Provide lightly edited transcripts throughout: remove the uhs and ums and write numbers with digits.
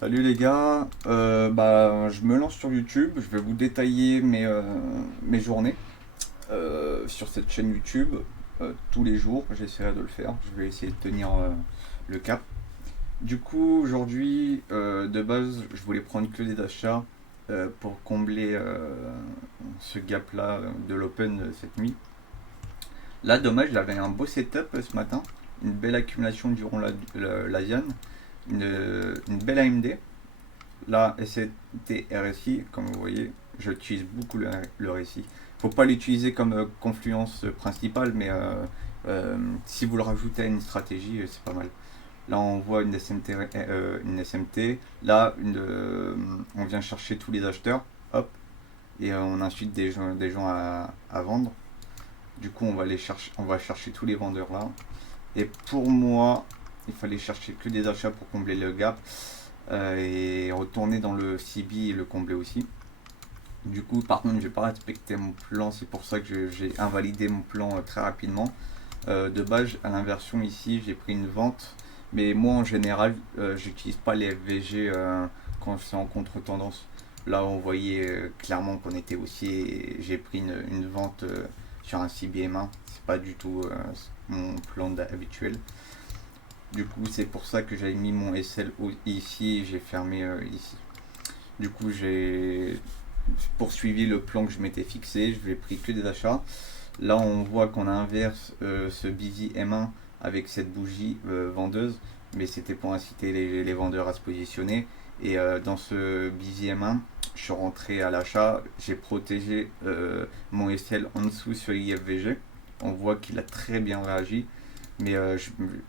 Salut les gars, je me lance sur YouTube, je vais vous détailler mes journées sur cette chaîne YouTube tous les jours, j'essaierai de le faire, je vais essayer de tenir le cap. Du coup aujourd'hui de base je voulais prendre que des achats pour combler ce gap là de l'open cette nuit. Là dommage j'avais un beau setup ce matin, une belle accumulation durant la Zion, une belle AMD. Là, SCT RSI, comme vous voyez, j'utilise beaucoup le RSI. Faut pas l'utiliser comme confluence principale, mais si vous le rajoutez à une stratégie, c'est pas mal. Là, on voit une SMT. Une SMT. Là, on vient chercher tous les acheteurs. Hop. Et on a ensuite des gens à vendre. Du coup, on va chercher tous les vendeurs là. Et pour moi, il fallait chercher que des achats pour combler le gap et retourner dans le CB et le combler aussi. Du coup, par contre, je vais pas respecter mon plan, c'est pour ça que j'ai invalidé mon plan très rapidement. De base, à l'inversion ici, j'ai pris une vente, mais moi en général, j'utilise pas les FVG quand c'est en contre-tendance. Là, on voyait clairement qu'on était haussier et j'ai pris une vente sur un CBM1. C'est pas du tout mon plan habituel. Du coup, c'est pour ça que j'avais mis mon SL ici et j'ai fermé ici. Du coup, j'ai poursuivi le plan que je m'étais fixé. Je n'ai pris que des achats. Là, on voit qu'on inverse ce busy M1 avec cette bougie vendeuse, mais c'était pour inciter les vendeurs à se positionner. Et dans ce busy M1, je suis rentré à l'achat. J'ai protégé mon SL en dessous sur IFVG. On voit qu'il a très bien réagi. Mais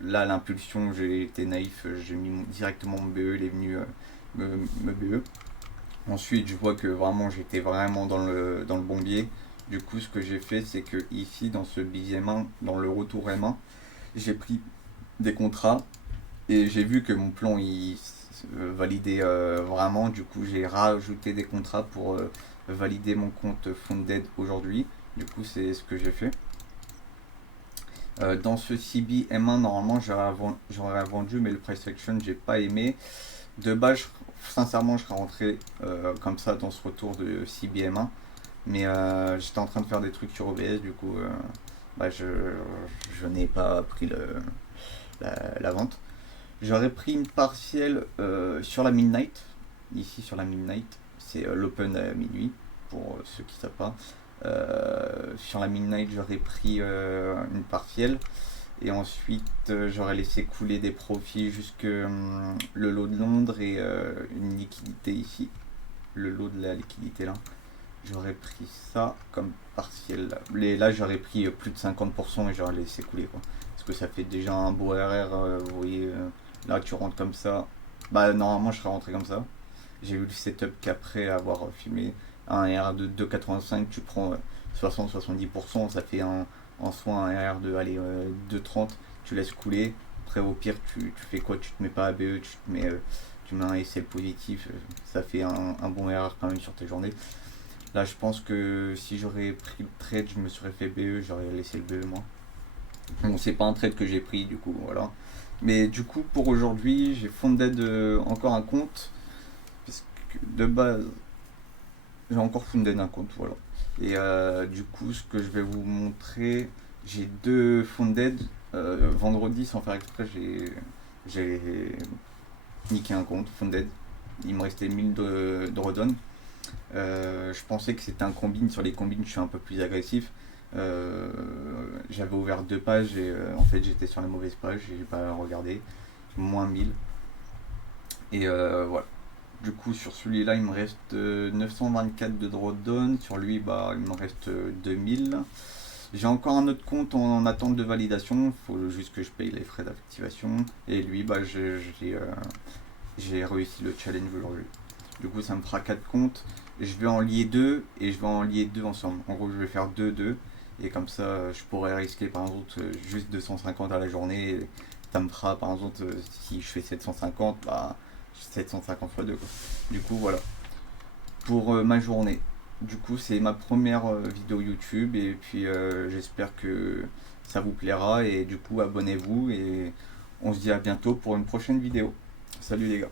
là, l'impulsion, j'ai été naïf, j'ai mis directement mon BE, il est venu me BE. Ensuite, je vois que vraiment j'étais vraiment dans le bon biais. Du coup, ce que j'ai fait, c'est que ici, dans ce billet main, dans le retour M1, j'ai pris des contrats et j'ai vu que mon plan il validait vraiment. Du coup, j'ai rajouté des contrats pour valider mon compte Funded aujourd'hui. Du coup, c'est ce que j'ai fait. Dans ce CB M1, normalement, j'aurais vendu, mais le price action, j'ai pas aimé. De base, sincèrement, je serais rentré comme ça dans ce retour de CB M1. Mais j'étais en train de faire des trucs sur OBS, du coup, bah, je n'ai pas pris la vente. J'aurais pris une partielle sur la Midnight. Ici, sur la Midnight, c'est l'open à minuit, pour ceux qui ne savent pas. Sur la Midnight, j'aurais pris une partielle. Et ensuite, j'aurais laissé couler des profits jusque le lot de Londres et une liquidité ici. Le lot de la liquidité là. J'aurais pris ça comme partiel. Là, j'aurais pris plus de 50% et j'aurais laissé couler quoi. Parce que ça fait déjà un beau RR, vous voyez, là tu rentres comme ça. Bah, normalement, je serais rentré comme ça. J'ai vu le setup qu'après avoir filmé un RR de 2,85, tu prends 60-70%, ça fait en soi un RR de allez, 2,30, tu laisses couler. Après, au pire, tu fais quoi? Tu te mets pas à BE, tu mets un SL positif, ça fait un bon RR quand même sur tes journées. Là, je pense que si j'aurais pris le trade, je me serais fait BE, j'aurais laissé le BE moi. Bon, c'est pas un trade que j'ai pris, du coup, voilà. Mais du coup, pour aujourd'hui, j'ai fondé encore un compte. Parce que de base, j'ai encore fondé un compte, voilà. Et du coup, ce que je vais vous montrer, j'ai deux funded. Vendredi, sans faire exprès, j'ai niqué un compte funded. Il me restait 1000 de redon. Je pensais que c'était un combine. Sur les combines, je suis un peu plus agressif. J'avais ouvert deux pages et en fait, j'étais sur la mauvaise page. J'ai pas regardé. Moins 1000. Et voilà. Du coup, sur celui-là, il me reste 924 de drawdown. Sur lui, bah, il me reste 2000. J'ai encore un autre compte en attente de validation. Il faut juste que je paye les frais d'activation. Et lui, bah, j'ai réussi le challenge aujourd'hui. Du coup, ça me fera 4 comptes. Je vais en lier 2 et je vais en lier 2 ensemble. En gros, je vais faire 2-2. Et comme ça, je pourrais risquer par exemple juste 250 à la journée. Et ça me fera par exemple, si je fais 750, bah 750 fois 2 quoi. Du coup, voilà. Pour ma journée. Du coup, c'est ma première vidéo YouTube. Et puis, j'espère que ça vous plaira. Et du coup, abonnez-vous. Et on se dit à bientôt pour une prochaine vidéo. Salut les gars.